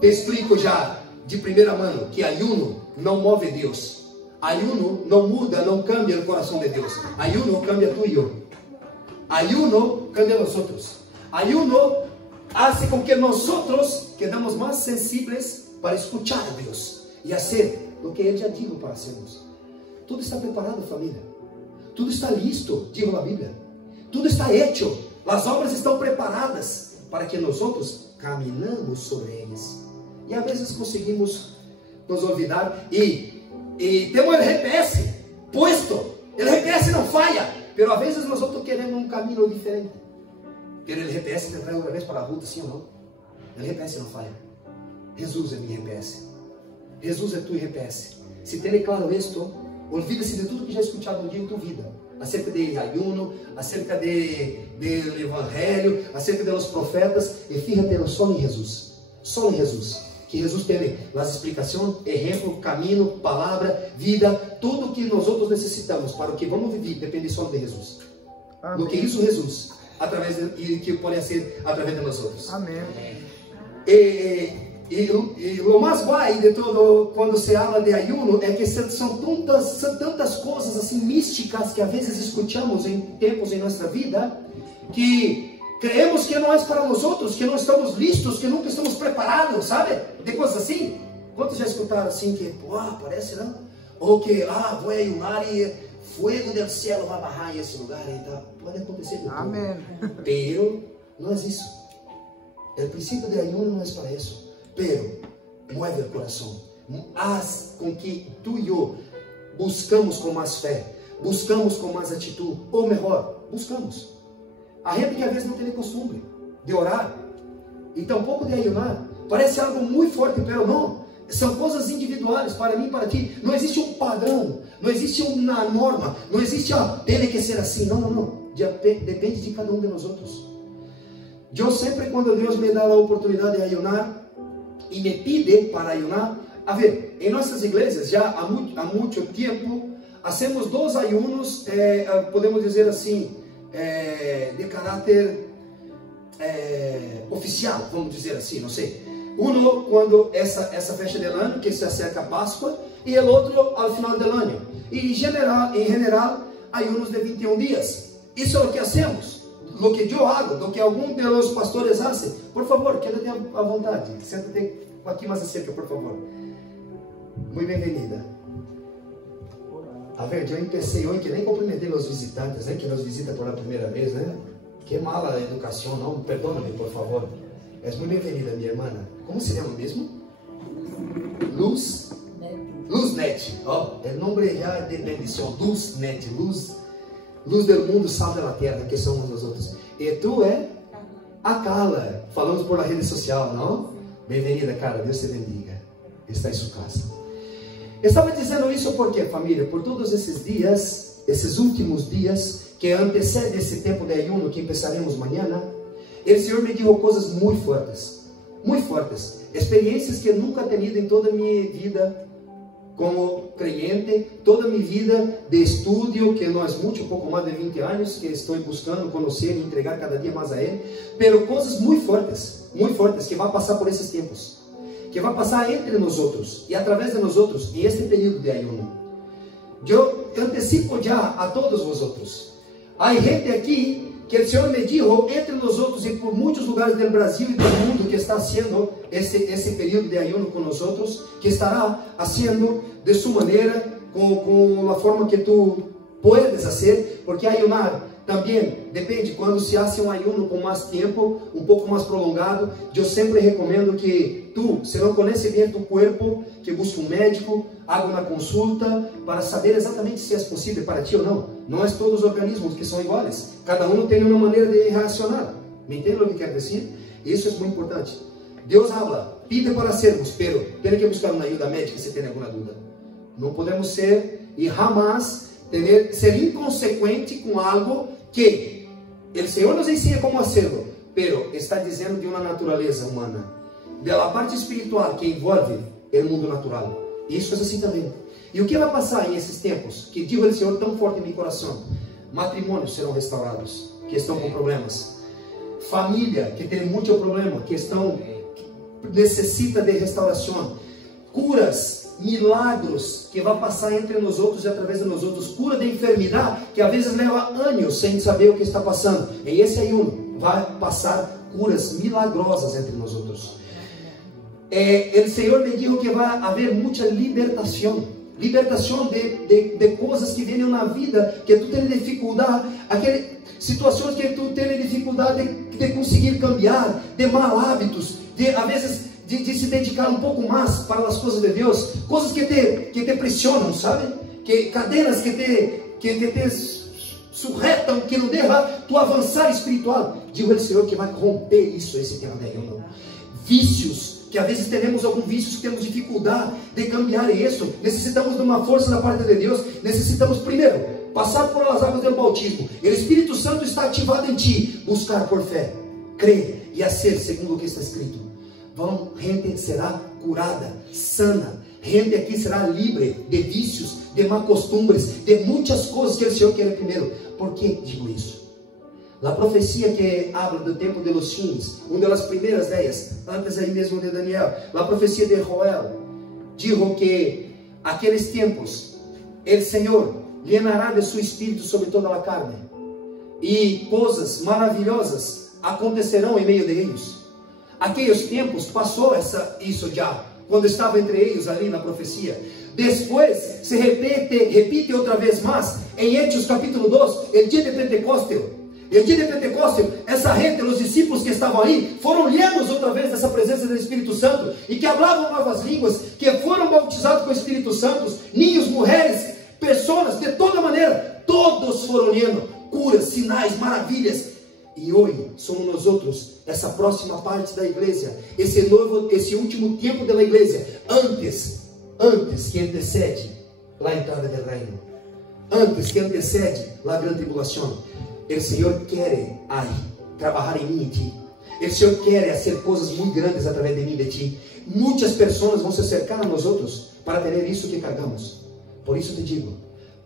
te explico já de primeira mão que ayuno não move Deus. Ayuno não muda, não cambia o coração de Deus. Ayuno cambia tu e eu. Ayuno cambia nós outros. Ayuno hace com que nós outros quedamos mais sensíveis para escuchar a Deus e fazer o que Ele já disse para sermos. Tudo está preparado, família. Tudo está listo, diz a Bíblia. Tudo está hecho. As obras estão preparadas para que nós outros caminhamos sobre eles. E às vezes conseguimos nos olvidar e temos o GPS posto. O GPS não falha, mas às vezes nós outros queremos um caminho diferente. Mas o GPS te traz outra vez para a ruta, sim ou não? O GPS não falha. Jesus é meu GPS. Jesus é tu GPS. Se tem claro isto, olvida-se de tudo que já escutado um dia em tua vida. Acerca de ayuno, acerca do Evangelho, acerca dos profetas. E fíjate só em Jesus. Só em Jesus. Que Jesus tem as explicações, exemplo, caminho, palavra, vida. Tudo que nós outros necessitamos para o que vamos viver depende só de Jesus. Amém. Do que isso Jesus, e que pode ser através de nós outros. Amém. E o mais guai de todo, quando se habla de ayuno, é que são tantas coisas assim místicas que às vezes escutamos em tempos em nossa vida, que creemos que não é para nós outros, que não estamos listos, que nunca estamos preparados, sabe? De coisas assim. Quantos já escutaram assim que, parece não? Ou que, vou ayunar e fogo do céu vai barrar em esse lugar e tal. Pode acontecer de tudo. Amém. Pero não é isso. O princípio de ayuno não é para isso. Pero mueve o coração. Haz com que tu e eu buscamos com mais fé, buscamos com mais atitude, ou melhor, buscamos. A gente que às vezes não tem costume de orar, e tampouco de ayunar, parece algo muito forte, pero não. São coisas individuais, para mim e para ti. Não existe um padrão, não existe uma norma, não existe, tem que ser assim. Não. Depende de cada um de nós outros. Eu sempre, quando Deus me dá a oportunidade de ayunar, e me pide para ayunar, a ver, em nossas igrejas, já há muito tempo, hacemos 2 ayunos, podemos dizer assim, de caráter oficial, vamos dizer assim, não sei. Um quando essa festa do ano, que se acerca a Páscoa, e o outro ao final do ano. E em geral, ayunos de 21 dias. Isso é o que hacemos. Lo que eu hago, lo que algum de los pastores hace. Por favor, quédate à vontade. Senta-te aqui mais cerca, por favor. Muito bem-vinda. A ver, eu empecei hoje que nem cumprimentei os visitantes, né? Que nos visitam pela primeira vez, né? Que mala educação, não? Perdona-me, por favor. És muito bem-vinda, minha irmã. Como se chama mesmo? Luz Net. É nome já de bendição. Luz Net. Luz do mundo, sal da terra, que somos nós outros. E tu é a Carla. Falamos por rede social, não? Bem-vinda, cara. Deus te bendiga. Está em sua casa. Estava dizendo isso porque, família, por todos esses dias, esses últimos dias, que antecedem esse tempo de ayuno que começaremos amanhã, o Senhor me deu coisas muito fortes, experiências que eu nunca tinha em toda a minha vida como creyente, toda a minha vida de estudo, que não é muito, um pouco mais de 20 anos, que estou buscando conhecer e entregar cada dia mais a Ele, pero coisas muito fortes, que vai passar por esses tempos, que vai passar entre nós outros, e através de nós outros, em este período de ayuno. Eu antecipo já a todos vós outros. Há gente aqui que o Senhor me dijo entre nós outros e por muitos lugares do Brasil e do mundo que está fazendo esse período de ayuno com nós outros, que estará fazendo de sua maneira, com a forma que tu puedes fazer, porque ayunar também depende. Quando se hace um ayuno com mais tempo, um pouco mais prolongado, eu sempre recomendo que tu, se não conhece bem tu corpo, que busque um médico, haga uma consulta para saber exatamente se é possível para ti ou não. Não é todos os organismos que são iguais. Cada um tem uma maneira de reaccionar. Me entende o que quer dizer? Isso é muito importante. Deus habla, pide para sermos, pero tem que buscar uma ajuda médica se tem alguma dúvida. Não podemos ser e jamais ser inconsequente com algo que o Senhor nos ensina como fazê-lo, pero está dizendo de uma natureza humana, da parte espiritual que envolve o mundo natural. Isso é assim também. E o que vai passar nesses tempos, que diz o Senhor tão forte em meu coração? Matrimônios serão restaurados, que estão com problemas. Família, que tem muito problema, que estão necessita de restauração. Curas, milagros que vai passar entre nós outros e através de nós outros. Cura de enfermidade que às vezes leva anos sem saber o que está passando. E esse ayuno vai passar curas milagrosas entre nós outros. O Senhor me dijo que vai haver muita libertação. Libertação de coisas que vêm na vida, que tu tens dificuldade, situações que tu tens dificuldade de conseguir cambiar, de mal hábitos, a vezes de se dedicar um pouco mais para as coisas de Deus, coisas que te pressionam, sabe? Cadenas que te surretam, que não deixam tu avançar espiritual. Digo ao Senhor que vai romper isso, esse tema daí, não? Vícios, que às vezes temos alguns vícios que temos dificuldade de cambiar isso. Necessitamos de uma força da parte de Deus. Necessitamos primeiro passar por as águas do bautismo. O Espírito Santo está ativado em ti. Buscar por fé, crer e ser segundo o que está escrito. Gente será curada, sana. Gente aqui será livre de vícios, de má costumbres, de muitas coisas que o Senhor quer primeiro. Por que digo isso? A profecia que habla do tempo de los fins, uma das primeiras 10, antes aí mesmo de Daniel, a profecia de Joel, dijo que aqueles tempos, o Senhor llenará de seu espírito sobre toda a carne, e coisas maravilhosas acontecerão em meio de eles. Aqueles tempos passou isso já, quando estava entre eles ali na profecia. Depois se repite outra vez mais, em Hechos capítulo 2, o dia de Pentecostes. O dia de Pentecostes, essa gente, os discípulos que estavam aí, foram llenos outra vez dessa presença do Espírito Santo, e que falavam novas línguas, que foram bautizados com o Espírito Santo, ninhos, mulheres, pessoas, de toda maneira, todos foram llenos, curas, sinais, maravilhas. E hoje, somos nós outros, essa próxima parte da igreja, esse último tempo da igreja, antes que antecede a entrada do reino, antes que antecede a grande tribulação. O Senhor quer trabalhar em mim e em ti. O Senhor quer fazer coisas muito grandes através de mim e de ti. Muitas pessoas vão se acercar a nós outros para ter isso que carregamos. Por isso te digo,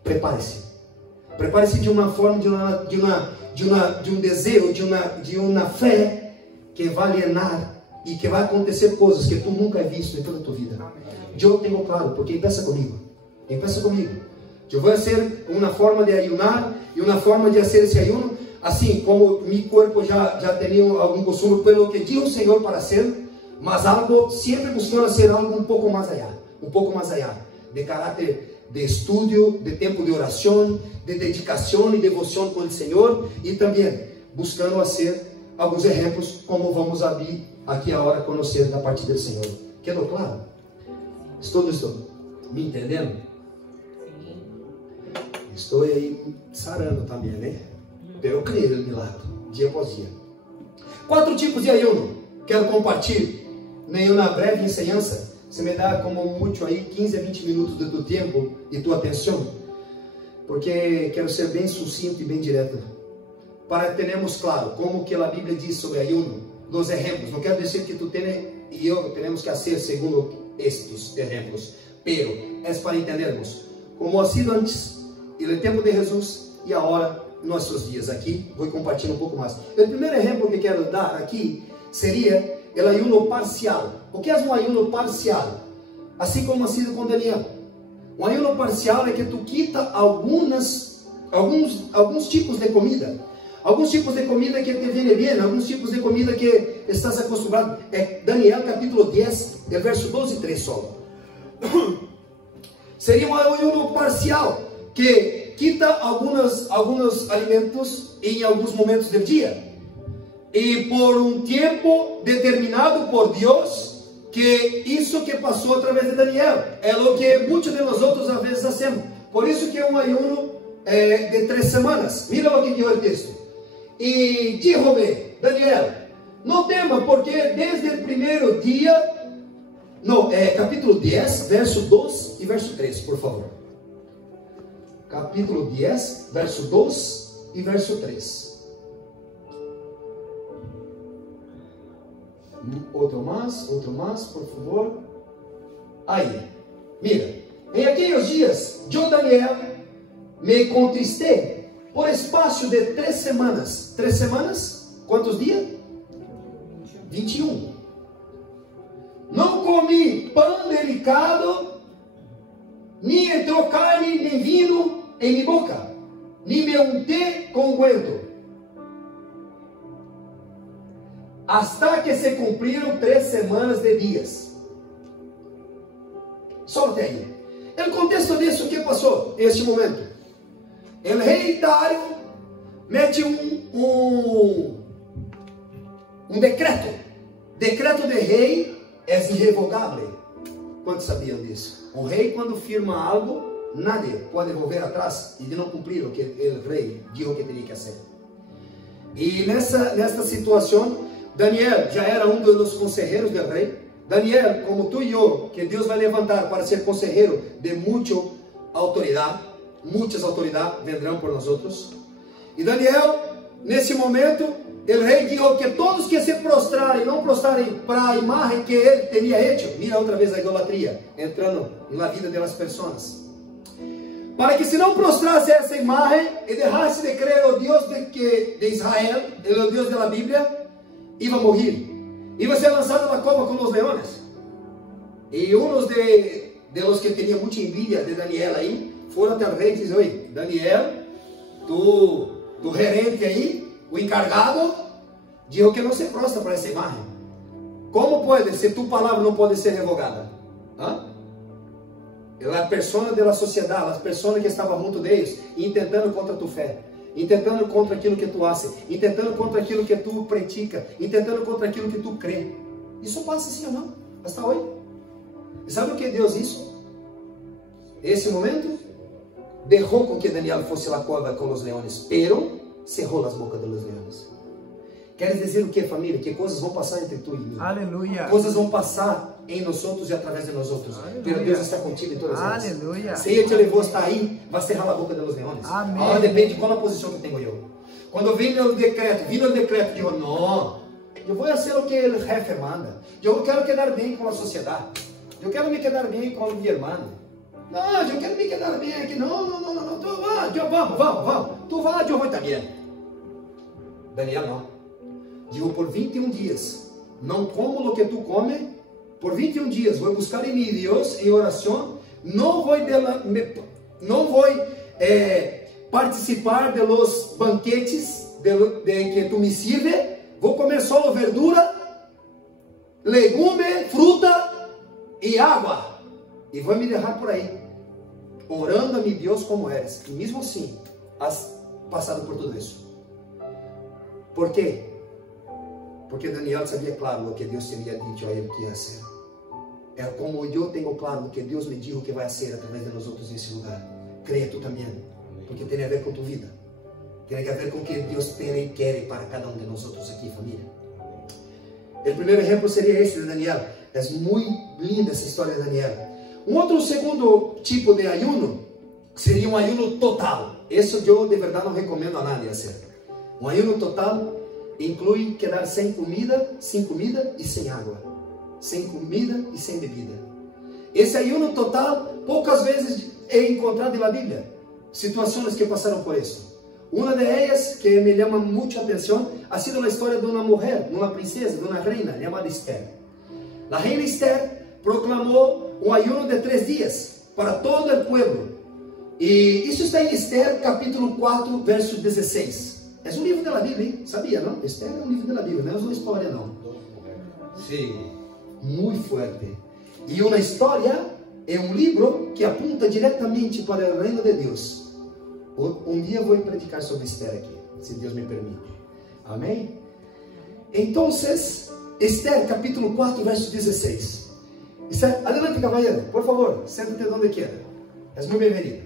prepare-se. Prepare-se de uma forma, de um desejo, de uma fé que vai alienar e que vai acontecer coisas que tu nunca has visto em toda a tua vida. Eu tenho claro, porque pensa comigo. Eu vou fazer uma forma de ayunar e uma forma de fazer esse ayuno, assim como meu corpo já tinha algum costume, pelo que diz o Senhor para ser, mas algo sempre buscando ser algo um pouco mais allá, de caráter de estudo, de tempo de oração, de dedicação e devoção com o Senhor, e também buscando fazer alguns exemplos, como vamos abrir aqui agora conhecer da parte do Senhor. Quedou claro? Estou me entendendo? Estou aí sarando também, né? Eu creio no milagre, dia após dia. 4 tipos de ayuno. Quero compartilhar em uma breve ensinança. Você me dá como muito aí 15 a 20 minutos do teu tempo e tua atenção, porque quero ser bem sucinto e bem direto, para termos claro como que a Bíblia diz sobre ayuno, dos exemplos. Não quero dizer que tu e eu temos que fazer segundo estes exemplos, pero é para entendermos como ha sido antes, e o tempo de Jesus, e agora, nossos dias. Aqui, vou compartilhar um pouco mais. O primeiro exemplo que quero dar aqui seria o ayuno parcial. O que é um ayuno parcial? Assim como ha sido com Daniel. Um ayuno parcial é que tu quita alguns tipos de comida. Alguns tipos de comida que te vem bem, alguns tipos de comida que estás acostumado. É Daniel capítulo 10, verso 12 e 3 só. Seria um ayuno parcial, que quita alguns alimentos em alguns momentos do dia, e por um tempo determinado por Deus, que isso que passou através de Daniel é o que muitos de nós outros às vezes hacemos. Por isso que é um ayuno de 3 semanas. Mira o que diz o texto. E dijo-me, Daniel, não tema, porque desde o primeiro dia, capítulo 10, verso 2 e verso 3, por favor. Capítulo 10, verso 2 e verso 3. Outro mais, por favor. Aí, mira. Em aqueles dias, eu, Daniel, me contristei por espaço de 3 semanas. 3 semanas? Quantos dias? 21. pecado, ni entrou carne nem vinho em minha boca, ni me unté com unguento, hasta que se cumpriram 3 semanas de dias. Só até aí. O contexto disso, o que passou neste momento? O rei Dário mete um decreto de rei é irrevogável. Quantos sabiam disso? O rei, quando firma algo, nadie pode volver atrás e de não cumprir o que o rei disse que teria que fazer. E nesta situação, Daniel já era um dos conselheiros do rei. Daniel, como tu e eu, que Deus vai levantar para ser conselheiro de muitas autoridades vendrão por nós outros. E Daniel, nesse momento, o rei disse que todos que se prostrarem, não prostrarem para a imagem que ele teria hecho, mira outra vez a idolatria, entrando na vida das pessoas, para que se não prostrasse a essa imagem e deixasse de crer o Deus de Israel, o Deus da Bíblia, ia morrer, ia ser lançado na cova com os leões. E uns de los que tinham muita envidia de Daniel aí, foram até o rei e disseram: oi, Daniel, tu gerente aí, o encargado, diz que não se prostra para essa imagem. Como pode, se tua palavra não pode ser revogada? A persona da sociedade, as pessoas que estavam junto deles, intentando contra tua fé, intentando contra aquilo que tu haces, intentando contra aquilo que tu pratica, intentando contra aquilo que tu crê. Isso passa assim ou não? Hasta hoje. E sabe o que Deus hizo? Esse momento, deixou com que Daniel fosse lá cova com os leões, pero cerrou as bocas dos leões. Quer dizer o que, família? Que coisas vão passar entre tu e mim. Aleluia. Coisas vão passar em nós outros e através de nós outros. Pero Deus está contigo em todas elas. Aleluia. Se Ele te levou a estar aí, vai cerrar a boca dos leões. Amém. Agora depende de qual a posição que tenho eu. Quando vino o decreto, digo, não, eu vou fazer o que o chefe manda. Eu quero quedar bem com a sociedade. Eu quero me quedar bem com a minha irmã. Não, eu quero me quedar bem aqui. Não. Tu vai, vamos. Tu vai, eu vou também. Daniel não. Digo, por 21 dias, não como o que tu come. Por 21 dias, vou buscar em mi Deus em oração. Não vou participar de los banquetes de que tu me sirve. Vou comer só verdura, legume, fruta e água. E vou me deixar por aí, orando a mi Deus como eres. E mesmo assim, has passado por tudo isso. Por quê? Porque Daniel sabia claro o que Deus teria dito a ele que ia ser. É como eu tenho claro o que Deus me disse que vai ser através de nós outros nesse lugar. Creia tu também, porque tem a ver com tua vida. Tem a ver com o que Deus tem e quer para cada um de nós outros aqui, família. O primeiro exemplo seria esse de Daniel. É muito linda essa história de Daniel. Um outro segundo tipo de ayuno seria um ayuno total. Isso eu de verdade não recomendo a nadie fazer. Um ayuno total inclui quedar sem comida e sem água. Sem comida e sem bebida. Esse ayuno total poucas vezes é encontrado na Bíblia. Situações que passaram por isso. Uma de elas que me chama muita atenção ha sido a história de uma mulher, de uma princesa, de uma reina chamada Esther. A reina Esther proclamou um ayuno de 3 dias para todo o povo. E isso está em Esther capítulo 4, verso 16. É um livro da Bíblia, hein? Sabia, não? Esther é um livro da Bíblia, não é uma história, não. Sim, muito forte. E uma história é um livro que apunta diretamente para o reino de Deus. Um dia eu vou predicar sobre Esther aqui, se Deus me permite. Amém? Então, Esther capítulo 4, verso 16. Adelante, cavalheiro, por favor, senta-te onde quer. És muito bem-vindo.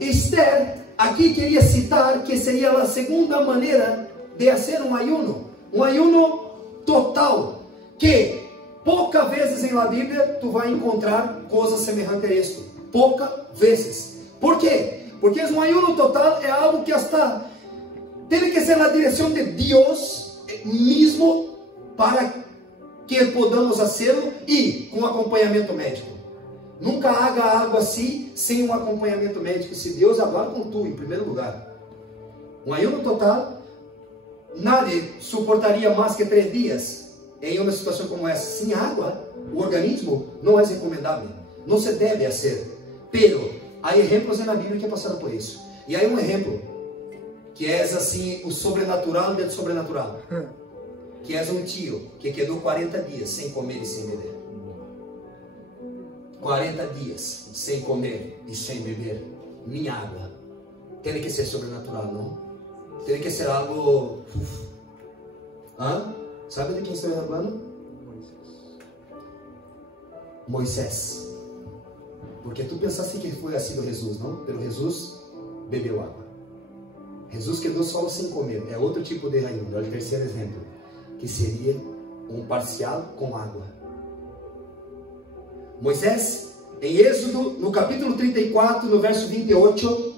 Esther, aqui queria citar que seria a segunda maneira de fazer um ayuno total, que poucas vezes em la Bíblia tu vai encontrar coisas semelhantes a isto. Poucas vezes. Por quê? Porque um ayuno total é algo que hasta tem que ser na direção de Deus mesmo para que podamos fazê-lo e com acompanhamento médico. Nunca haga algo assim sem um acompanhamento médico, se Deus falar com tu em primeiro lugar. Um ayuno total, nadie suportaria mais que 3 dias em uma situação como essa, sem água, o organismo não é recomendável, não se deve fazer. Pero há exemplos na Bíblia que passaram por isso. E há um exemplo que é assim, o sobrenatural do sobrenatural, que é um tio que quedou 40 dias sem comer e sem beber. 40 dias sem comer e sem beber nem água. Tem que ser sobrenatural, não? Tem que ser algo... Sabe de quem estou falando? Moisés. Porque tu pensaste que foi assim do Jesus, não? Pero Jesus bebeu água. Jesus quedou só sem comer. É outro tipo de rainha. Olha o terceiro exemplo, que seria um parcial com água. Moisés, em Êxodo, no capítulo 34, no verso 28,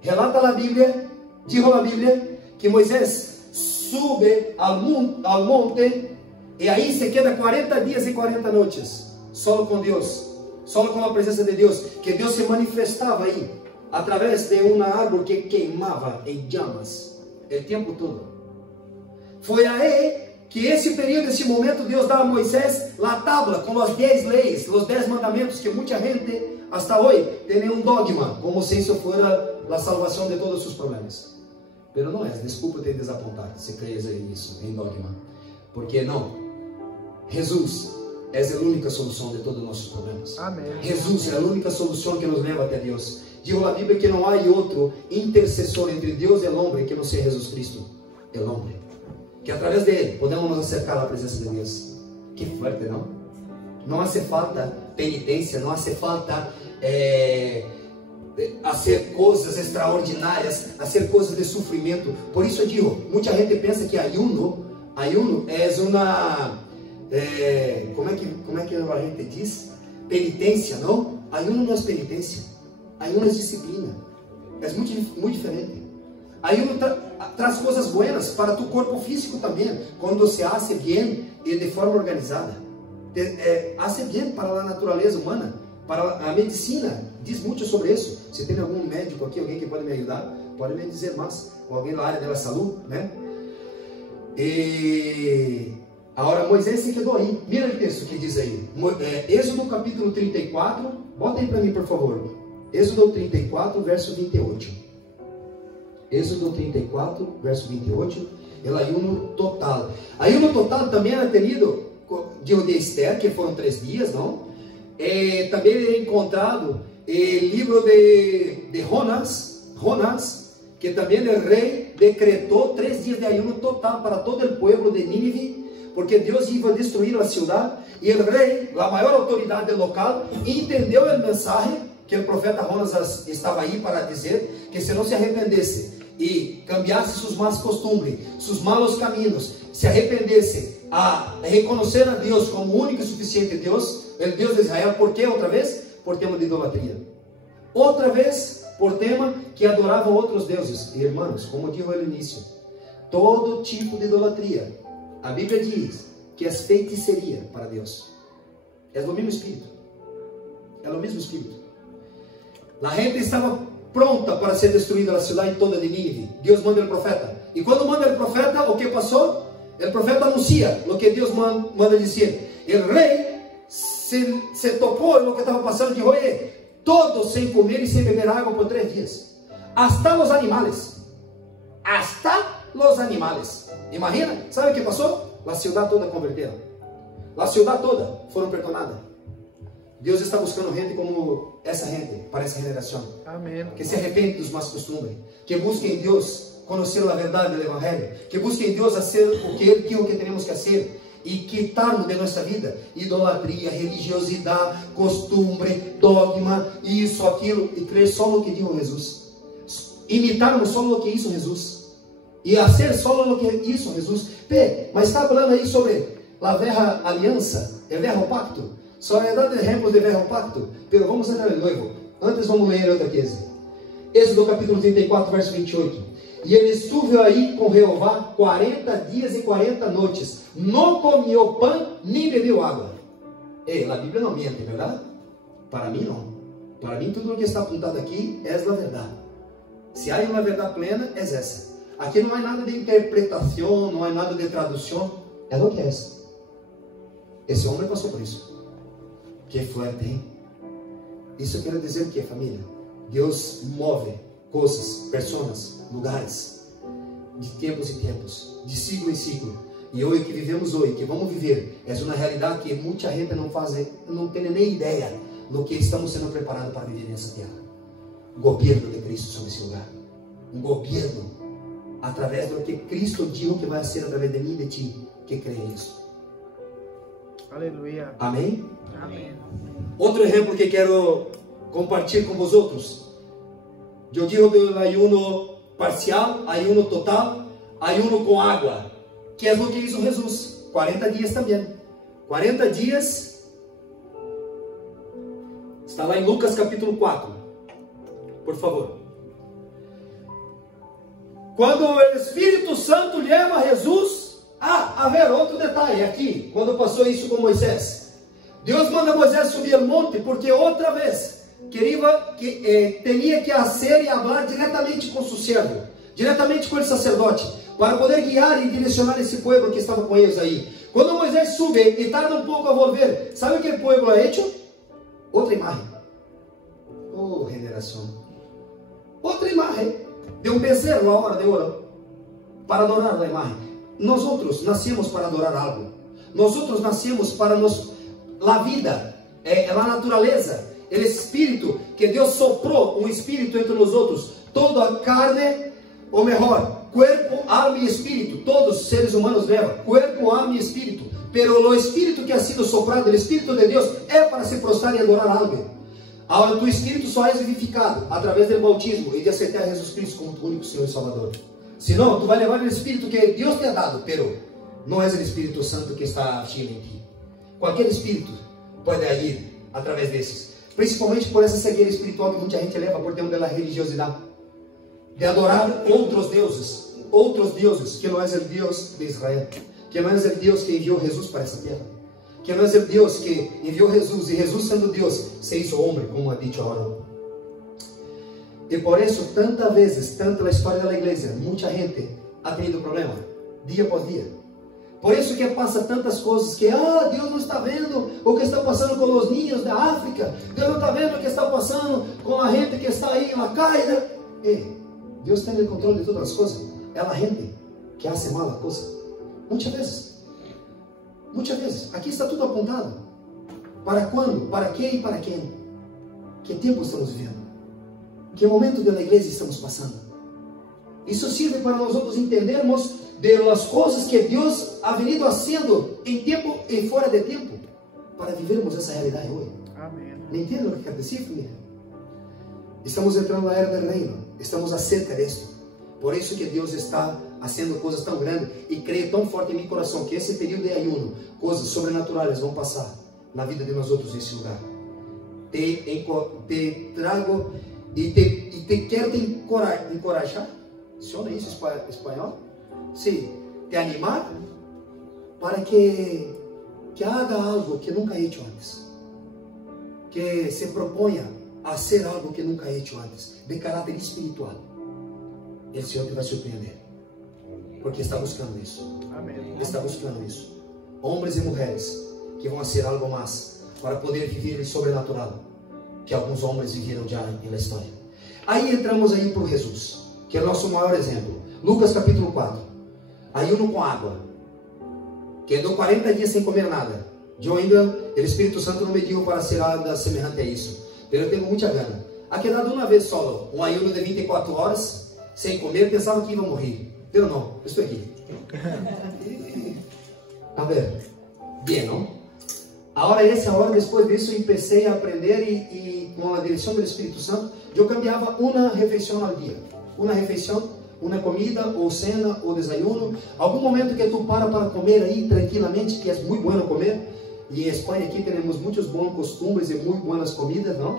relata a Bíblia, diz a Bíblia, que Moisés sube ao monte e aí se queda 40 dias e 40 noites, solo com Deus, solo com a presença de Deus, que Deus se manifestava aí, através de uma árvore que queimava em chamas, o tempo todo. Foi aí que esse período, esse momento, Deus dá a Moisés a tábua com as 10 leis, os 10 mandamentos, que muita gente, hasta hoje, tem um dogma, como se isso fora a salvação de todos os seus problemas. Pero não é, desculpa te desapontar, se crees nisso, em dogma. Porque não, Jesus é a única solução de todos os nossos problemas. Amém. Jesus é a única solução que nos leva até Deus. Diz a Bíblia que não há outro intercessor entre Deus e o homem que não seja Jesus Cristo, o homem. Que através dele podemos nos acercar à presença de Deus. Que forte, não? Não hace falta penitência, não hace falta fazer coisas extraordinárias, fazer coisas de sofrimento. Por isso eu digo, muita gente pensa que ayuno é uma, como é que a gente diz? Penitência, não? Ayuno não é penitência, ayuno é disciplina, é muito diferente. Ayuno traz coisas buenas para tu corpo físico também, quando se hace bem e de forma organizada. Hace bem para a natureza humana, para a medicina, diz muito sobre isso. Se tem algum médico aqui, alguém que pode me ajudar, pode me dizer mais, ou alguém na área da saúde, né? E agora Moisés se quedou aí. Mira o texto que diz aí, Êxodo capítulo 34, bota aí para mim por favor, Êxodo 34, verso 28. Êxodo 34, verso 28, el ayuno total. Ayuno total também era tenido de Esther, que foram 3 dias, não? Também é encontrado o livro de Jonás, que também o rei decretou 3 dias de ayuno total para todo o povo de Nínive, porque Deus ia destruir a cidade, e o rei, a maior autoridade local, entendeu o mensagem que o profeta Jonás estava aí para dizer, que se não se arrependesse e cambiasse suas más costumbres, seus malos caminhos, se arrependesse a reconhecer a Deus como o único e suficiente Deus, o Deus de Israel. Por que outra vez? Por tema de idolatria. Outra vez, por tema que adoravam outros deuses. E, irmãos, como disse no início, todo tipo de idolatria, a Bíblia diz que é feitiçaria para Deus. É o mesmo Espírito. É o mesmo Espírito. A gente estava pronta para ser destruída a cidade toda de Nínive. Deus manda o profeta. E quando manda o profeta, o que passou? O profeta anuncia o que Deus manda dizer. O rei se topou no que estava passando de oye, todos sem comer e sem beber água por 3 dias. Hasta os animales. Hasta os animales. Imagina, sabe o que passou? A cidade toda converteram. A cidade toda foram perdonadas. Deus está buscando gente como essa gente, para essa geração. Amém. Que se arrepende dos más costumbres, que busquem em Deus conhecer a verdade do Evangelho, que busquem em Deus fazer o que Ele dijo que temos que fazer, e quitarmos de nossa vida idolatria, religiosidade, costumbre, dogma, isso, aquilo, e crer só no que dijo Jesus. Imitarmos só no que hizo Jesus, e fazer só no que hizo Jesus. Mas está falando aí sobre a velha aliança, o velho pacto. Só é dado exemplo de velho pacto, pero vamos entrar de novo. Antes vamos ler outra coisa. Êxodo capítulo 34, verso 28. E ele esteve aí com Jeová 40 dias e 40 noites. Não comeu pão, nem bebeu água. A Bíblia não mente, verdade? Para mim não. Para mim tudo o que está apontado aqui é a verdade. Se há uma verdade plena, é essa. Aqui não há nada de interpretação, não há nada de tradução. É o que é. Esse homem passou por isso. Que fuerte, hein? Isso quer dizer o que, família? Deus move coisas, pessoas, lugares, de tempos em tempos, de ciclo em ciclo. E hoje que vivemos hoje, que vamos viver, é uma realidade que muita gente não tem nem ideia do que estamos sendo preparados para viver nessa terra. O governo de Cristo sobre esse lugar. Um governo através do que Cristo diz que vai ser através de mim e de ti, que crê nisso. Aleluia. Amém? Amém. Outro exemplo que quero compartilhar com vocês. Eu digo do ayuno parcial, ayuno total, ayuno com água, que é o que hizo Jesus. 40 dias também. 40 dias. Está lá em Lucas capítulo 4. Por favor. Quando o Espírito Santo leva Jesus. A ver, outro detalhe aqui. Quando passou isso com Moisés. Deus manda Moisés subir ao monte, porque outra vez tinha que fazer e falar diretamente com seu servo, diretamente com o sacerdote, para poder guiar e direcionar esse povo que estava com eles aí. Quando Moisés sube e tarda um pouco a volver, sabe o que o povo ha hecho? Outra imagem. Oh, generação. Outra imagem de um bezerro a hora de ouro, para adorar a imagem. Nós outros nascemos para adorar algo. Nós outros nascemos para a vida, a natureza, o espírito que Deus soprou, um espírito entre nós outros. Toda a carne, ou melhor, corpo, alma e espírito, todos os seres humanos levam corpo, alma e espírito, pero o espírito que ha sido soprado, o espírito de Deus, é para se prostrar e adorar algo. Agora, tu espírito só é vivificado através do bautismo e de aceitar Jesus Cristo como tu único Senhor e Salvador. Senão, tu vai levar o espírito que Deus te ha dado, pero não é o Espírito Santo que está agindo em ti. Qualquer espírito pode agir através desses, principalmente por essa cegueira espiritual que muita gente leva por dentro da religiosidade, de adorar outros deuses, que não é o Deus de Israel, que não é o Deus que enviou Jesus para essa terra, que não é o Deus que enviou Jesus, e Jesus sendo Deus, se hizo homem, como ha dicho agora. E por isso, tantas vezes, tanto na história da igreja, muita gente ha tenido problema, dia após dia. Por isso que passa tantas coisas que, Deus não está vendo o que está passando com os ninhos da África, Deus não está vendo o que está passando com a gente que está aí na caída. Deus tem o controle de todas as coisas. É a gente que hace mal a coisa. Muitas vezes, aqui está tudo apontado. Para quando, para quê e para quem? Que tempo estamos vivendo? Que momento da igreja estamos passando? Isso serve para nós outros entendermos das coisas que Deus ha venido fazendo em tempo e fora de tempo, para vivermos essa realidade hoje. Amém. ¿Me entende o que quer dizer, família? Estamos entrando na era do reino, estamos acerca disso. Por isso que Deus está fazendo coisas tão grandes, e creio tão forte em meu coração que esse período de ayuno, coisas sobrenaturais vão passar na vida de nós outros nesse lugar. Te trago e te quero te encorajar. Funciona isso em espanhol? Sim, te animar para que haga algo que nunca he hecho antes, que se proponha a hacer algo que nunca he hecho antes, de caráter espiritual. O Senhor te vai surpreender, porque está buscando isso. Amém. Está buscando isso. Homens e mulheres que vão fazer algo mais para poder viver o sobrenatural que alguns homens viveram já na história. Aí entramos aí por Jesus, que é o nosso maior exemplo. Lucas capítulo 4. Ayuno com água. Quedou 40 dias sem comer nada. Eu ainda, o Espírito Santo não me deu para ser nada semelhante a isso. Mas eu tenho muita gana. Ha quedado uma vez solo, um ayuno de 24 horas, sem comer, pensava que ia morrer. Eu não, eu estou aqui. A ver, bem, não? Agora, essa hora, depois disso, eu comecei a aprender e com a direção do Espírito Santo, eu cambiava uma refeição ao dia. Uma refeição, uma comida, ou cena, ou desayuno. Algum momento que tu para comer aí tranquilamente, que é muito bueno comer. E em Espanha aqui temos muitos bons costumes e muito boas comidas, não?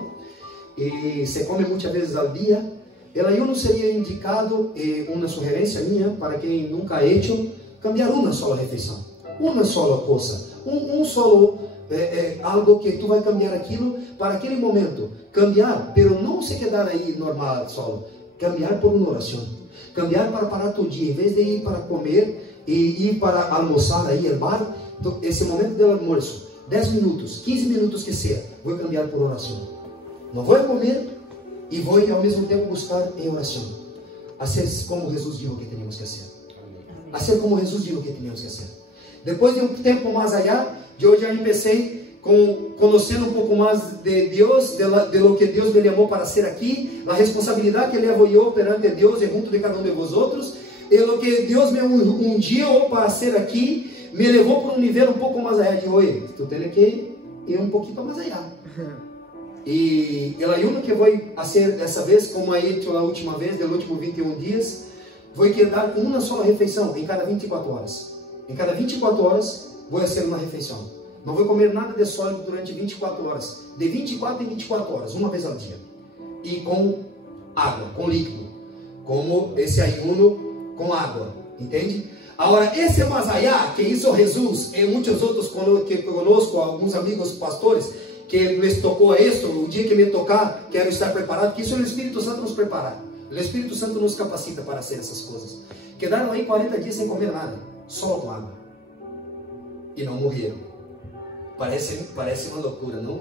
E se come muitas vezes ao dia. O ayuno seria indicado, uma sugerência minha, para quem nunca ha hecho, cambiar uma só refeição. Uma só coisa. Um solo, algo que tu vai cambiar aquilo para aquele momento. Cambiar, pero não se quedar aí normal solo. Cambiar por uma oração. Cambiar para parar todo dia, em vez de ir para comer e ir para almoçar aí no bar, esse momento do almoço, 10 minutos, 15 minutos que seja, vou cambiar por oração. Não vou comer e vou ao mesmo tempo buscar em oração. A ser como Jesus disse que teníamos que ser. A ser como Jesus disse que teníamos que ser. Depois de um tempo mais allá, eu já comecei conhecendo um pouco mais de Deus, de lo que Deus me chamou para ser aqui, a responsabilidade que levo eu perante Deus e junto de cada um de vosotros, e lo que Deus me ungiu para ser aqui, me levou para um nível um pouco mais allá de hoje. Tu tem que ir um pouquinho mais allá. E o ayuno que vou fazer dessa vez, como he hecho a última vez, dos últimos 21 dias, vou quedar com uma só refeição em cada 24 horas. Em cada 24 horas, vou fazer uma refeição. Não vou comer nada de sólido durante 24 horas. De 24 em 24 horas, uma vez ao dia. E com água, com líquido. Como esse ayuno com água. Entende? Agora, esse mais allá, que hizo Jesus e muitos outros que conosco, alguns amigos pastores, que les tocou isso, o dia que me tocar, quero estar preparado, que isso o Espírito Santo nos prepara. O Espírito Santo nos capacita para fazer essas coisas. Quedaram aí 40 dias sem comer nada, só com água. E não morreram. Parece uma loucura, não?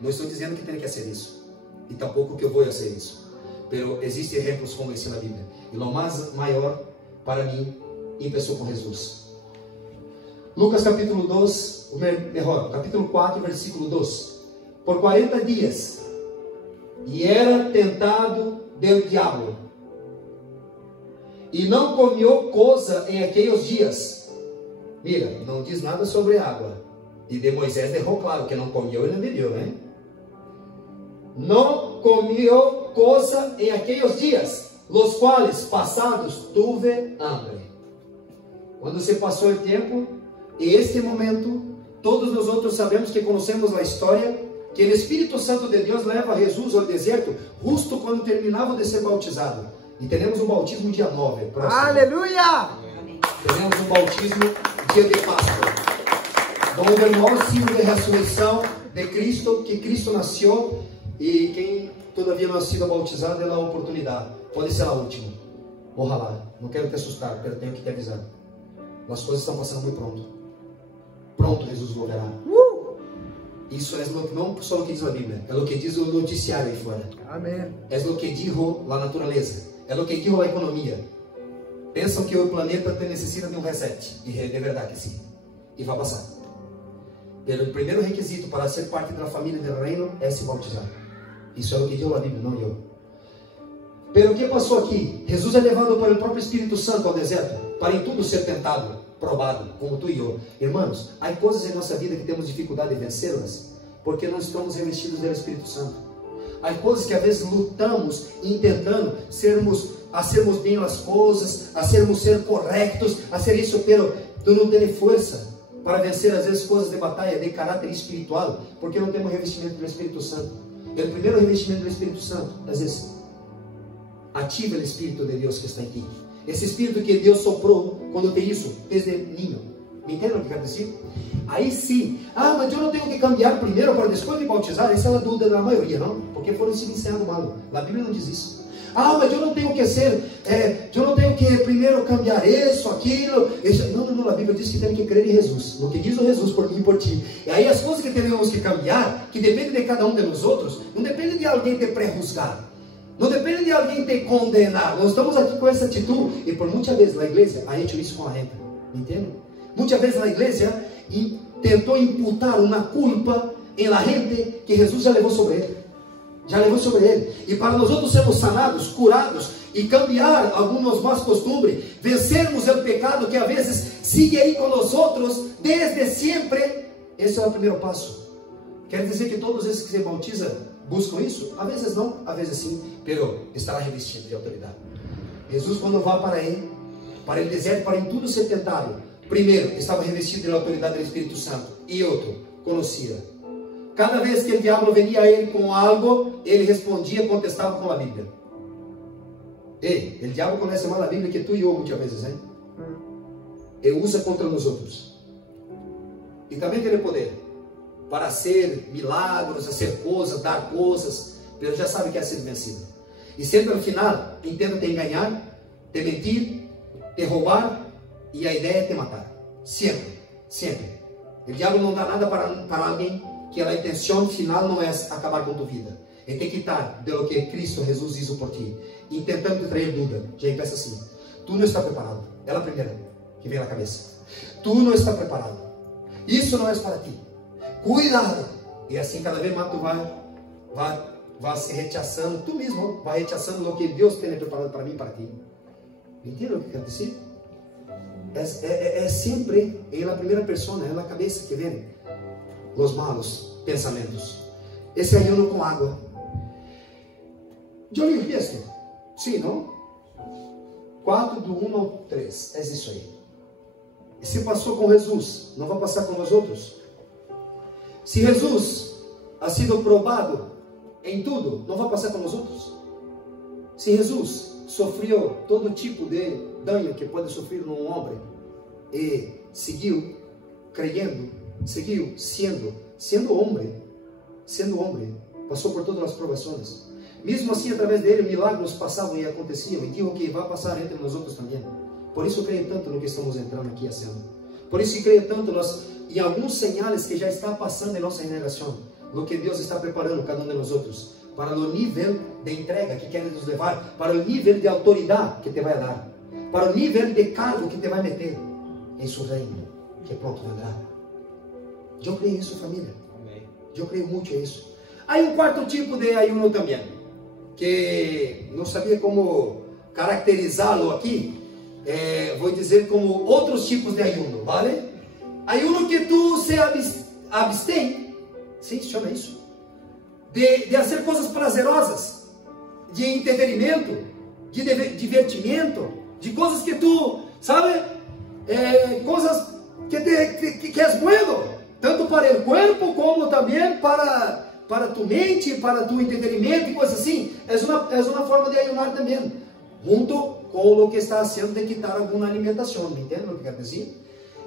Não estou dizendo que tem que fazer isso. E tampouco que eu vou fazer isso. Mas existem exemplos como esse na Bíblia. E o mais maior, para mim, começou com Jesus. Lucas capítulo 2, capítulo 4, versículo 2. Por 40 dias, e era tentado del diabo, e não comeu coisa em aqueles dias. Mira, não diz nada sobre água. E de Moisés deixou claro que não comeu e não bebeu, né? Não comeu coisa em aqueles dias, los quais passados tuve hambre. Quando se passou o tempo, e este momento, todos nós outros sabemos que conhecemos a história, que o Espírito Santo de Deus leva Jesus ao deserto, justo quando terminava de ser bautizado. E teremos um bautismo dia 9. Próximo. Aleluia! Teremos um bautismo dia de Páscoa. Onde o maior símbolo de ressurreição de Cristo, que Cristo nasceu, e quem todavia não ha sido bautizado, é a oportunidade. Pode ser a última. Ojalá. Não quero te assustar, mas tenho que te avisar. As coisas estão passando muito pronto. Pronto, Jesus voltará. Isso é não só o que diz a Bíblia, é o que diz o noticiário aí fora. Amém. É o que diz a natureza, é o que diz a economia. Pensam que o planeta necessita de um reset, e é de verdade que sim. E vai passar. O primeiro requisito para ser parte da família do reino é se bautizar. Isso é o que diz a Bíblia, não eu. Pero o que passou aqui? Jesus é levado pelo próprio Espírito Santo ao deserto, para em tudo ser tentado, provado, como tu e eu. Irmãos, há coisas em nossa vida que temos dificuldade de vencê-las, porque não estamos revestidos do Espírito Santo. Há coisas que às vezes lutamos, intentando sermos bem as coisas, ser corretos, a ser isso, pero não ter força para vencer às vezes coisas de batalha de caráter espiritual, porque não temos revestimento do Espírito Santo. E o primeiro revestimento do Espírito Santo, às vezes, ativa o Espírito de Deus que está em ti. Esse Espírito que Deus soprou quando tem isso, desde ninho. Me entendem o que quero dizer? Aí sim, mas eu não tenho que cambiar primeiro para depois me bautizar? Essa é a dúvida da maioria, não? Porque foram se iniciando mal. A Bíblia não diz isso. Mas eu não tenho que eu não tenho que primeiro cambiar isso, aquilo. Não, a Bíblia diz que tem que crer em Jesus, no que diz o Jesus por mim e por ti. E aí as coisas que temos que cambiar, que dependem de cada um de nós outros, não depende de alguém te pré-juzgar, não depende de alguém te condenar. Nós estamos aqui com essa atitude, e por muitas vezes na igreja, a gente isso com a gente, entende? Muitas vezes na igreja, tentou imputar uma culpa em la gente que Jesus já levou sobre ele. Já levou sobre ele. E para nós outros sermos sanados, curados e cambiar algumas más costumbres, vencermos o pecado que às vezes sigue aí com nós outros desde sempre, esse é o primeiro passo. Quer dizer que todos esses que se bautizam buscam isso? Às vezes não, às vezes sim, pero estará revestido de autoridade. Jesus, quando vai para o deserto, para em tudo ser tentado, primeiro, estava revestido de autoridade do Espírito Santo, e outro, conhecia. Cada vez que o diabo venia a ele com algo, ele respondia, contestava com a Bíblia. O diabo conhece mais a Bíblia que tu e eu muitas vezes, hein? Ele usa contra nós outros. E também tem poder para hacer milagros, hacer coisas, dar coisas, mas já sabe que é ser vencido. E sempre no final, intenta te enganar, te mentir, te roubar, e a ideia é te matar. Sempre, sempre. O diabo não dá nada para alguém que a intenção final não é acabar com tua vida. É te quitar de lo que Cristo Jesus hizo por ti, intentando te trazer dúvida. Já pensa assim: tu não está preparado. É a primeira que vem na cabeça. Tu não está preparado. Isso não é para ti. Cuidado. E assim cada vez mais tu vai se rechaçando, tu mesmo vai rechaçando o que Deus tem preparado para mim e para ti. Entende o que quer dizer? É sempre em la primeira pessoa, é na cabeça que vem os malos pensamentos. Esse ayuno com água. Eu li este? Sim, não? 4 do 1 ao 3. É isso aí. E se passou com Jesus, não vai passar com nós outros? Se Jesus ha sido provado em tudo, não vai passar com nós outros? Se Jesus sofreu todo tipo de dano que pode sofrer um homem e seguiu creyendo, seguiu sendo homem, passou por todas as provações. Mesmo assim, através dele, milagres passavam e aconteciam, e digo que vai passar entre nós outros também. Por isso creio tanto no que estamos entrando aqui a cena. Por isso creio tanto em alguns sinais que já está passando em nossa geração, no que Deus está preparando cada um de nós outros, para o nível de entrega que quer nos levar, para o nível de autoridade que te vai dar, para o nível de cargo que te vai meter em seu reino, que pronto vendrá. Eu creio nisso, família. Eu creio muito nisso. Há um quarto tipo de ayuno também, que não sabia como caracterizá-lo aqui. Vou dizer como outros tipos de ayuno, vale? Ayuno que tu se abstém, sim, se chama isso, de fazer coisas prazerosas, de entretenimento, de divertimento, de coisas que tu, sabe, coisas que és bueno, tanto para o corpo como também para tu mente, para tu entretenimento e coisas assim. É uma forma de ayunar também, junto com o que está sendo de quitar alguma alimentação. Me entende o que quer dizer?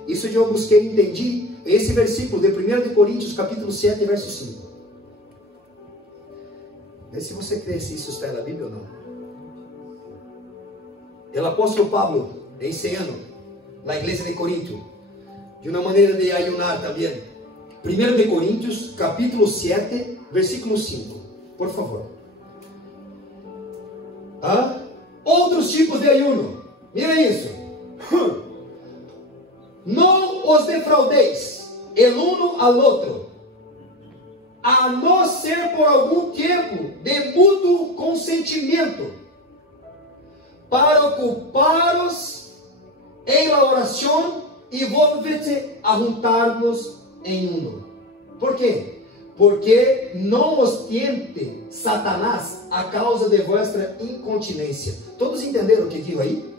Isso eu busquei e entendi esse versículo de 1 de Coríntios, capítulo 7, verso 5. Vê se você crê se isso está na Bíblia ou não. O apóstolo Pablo ensinando na igreja de Corinto de uma maneira de ayunar também. 1 de Coríntios, capítulo 7, versículo 5. Por favor. Outros tipos de ayuno. Mira isso. Não os defraudeis el uno al outro, a não ser por algum tempo de mútuo consentimento, para ocuparos em la oração e volver-te a juntar-nos em uno. Por quê? Porque não os tiente Satanás a causa de vossa incontinência. Todos entenderam o que digo aí?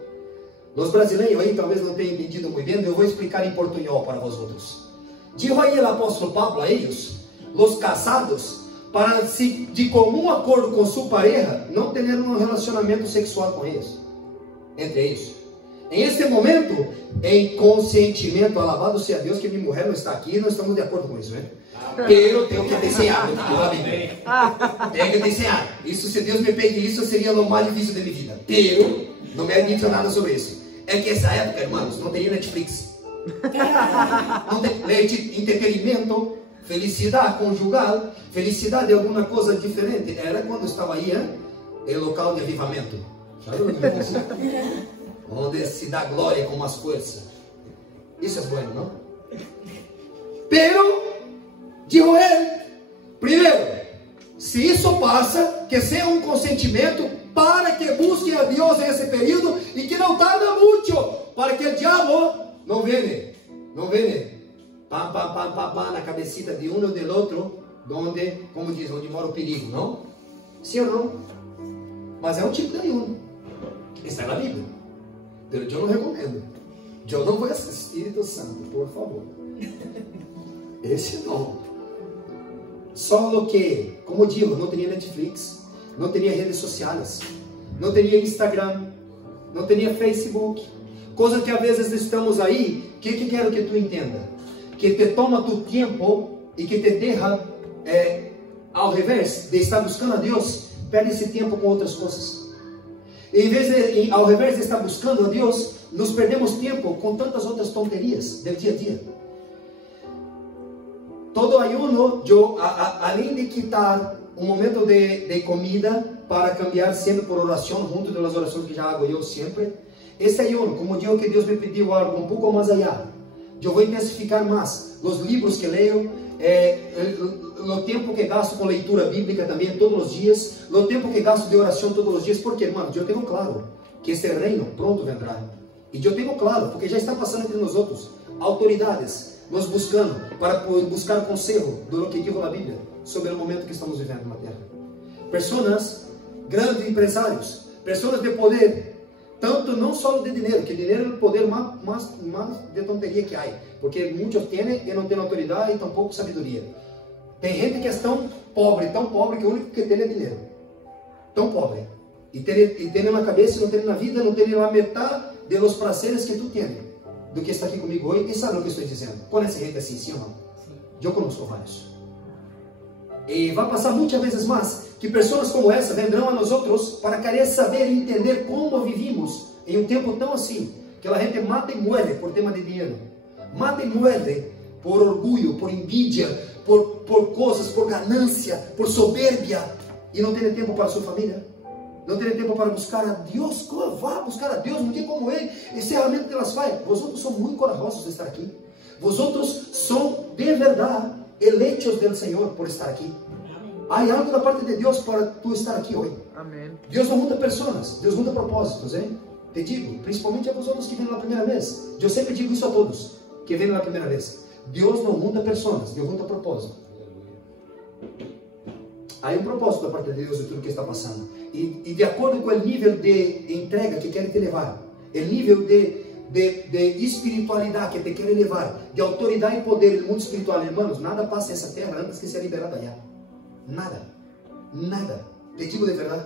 Os brasileiros aí talvez não tenham entendido muito bem, eu vou explicar em portunhol para vós outros. Diz aí o apóstolo Pablo a eles, os casados, para de comum acordo com sua pareja, não ter um relacionamento sexual com eles, entre eles. Em este momento, em consentimento, alabado seja Deus que minha mulher não está aqui, não estamos de acordo com isso, né? Eu tenho que desenhar, tenho que desenhar. Isso, se Deus me pede isso, seria o mais difícil da minha vida. Eu não me dito nada sobre isso. É que essa época, irmãos, não teria Netflix, não tem entretenimento, felicidade conjugal, felicidade de alguma coisa diferente. Era quando estava aí, em local de avivamento, sabe? Onde se dá glória com as coisas. Isso é bueno, não? Pero, dijo ele, primeiro, se isso passa, que seja um consentimento para que busquem a Deus nesse período e que não tarda muito, para que o diabo não venha na cabecita de um ou do outro, onde, como diz, onde mora o perigo, não? Sim ou não? Mas é um tipo de ayuno, está na Bíblia, mas eu não recomendo. Eu não vou assistir Espírito Santo, por favor. Esse não. Só o que, como digo, não teria Netflix, não teria redes sociais, não teria Instagram, não teria Facebook, coisa que às vezes estamos aí. O que quero que tu entenda? Que te toma tu tempo e que te deixa, ao revés de estar buscando a Deus, perde esse tempo com outras coisas. Ao revés de estar buscando a Deus, nos perdemos tempo com tantas outras tonterias do dia a dia. todo ayuno, yo, além de quitar um momento de comida para cambiar sempre por oração, junto das orações que já hago eu sempre, esse ayuno, como digo que Deus me pediu algo um pouco mais allá, eu vou intensificar mais os livros que leio, o tempo que gasto com leitura bíblica também todos os dias, o tempo que gasto de oração todos os dias, porque, irmão, eu tenho claro que esse reino pronto vendrá. E eu tenho claro, porque já está passando entre nós outros, autoridades nos buscando para buscar conselho do que diz a Bíblia sobre o momento que estamos vivendo na terra. Pessoas, grandes empresários, pessoas de poder, tanto não só de dinheiro, que dinheiro é o poder mais de tonteria que há, porque muitos têm e não têm autoridade e tampouco sabedoria. Tem gente que é tão pobre que o único que tem é dinheiro. Tão pobre. E tem na cabeça, não tem na vida, não tem a metade dos prazeres que tu tens, do que está aqui comigo hoje, e sabe o que estou dizendo? Conhece gente assim, sim ou não? Eu conosco vários. E vai passar muitas vezes mais, que pessoas como essa vendrão a nós outros para querer saber e entender como vivimos em um tempo tão assim, que a gente mata e muere por tema de dinheiro, mata e muere por orgulho, por envidia, por coisas, por ganância, por soberbia, e não tem tempo para sua família. Não tem tempo para buscar a Deus. Vá buscar a Deus, um dia como Ele. Esse é realmente que elas fazem. Vosotros são muito corajosos de estar aqui. Vosotros são de verdade eleitos do Senhor por estar aqui. Há algo da parte de Deus para tu estar aqui hoje. Amém. Deus não muda pessoas, Deus muda propósitos, hein? Te digo, principalmente a vosotros que vêm pela primeira vez. Eu sempre digo isso a todos que vêm pela primeira vez. Deus não muda pessoas, Deus muda propósito. Há um propósito da parte de Deus de tudo que está passando. E de acordo com o nível de entrega que quer te levar, o nível de espiritualidade que te quer levar, de autoridade e poder no mundo espiritual, irmãos, nada passa nessa terra antes que seja liberado allá. Nada. Nada. Te digo de verdade.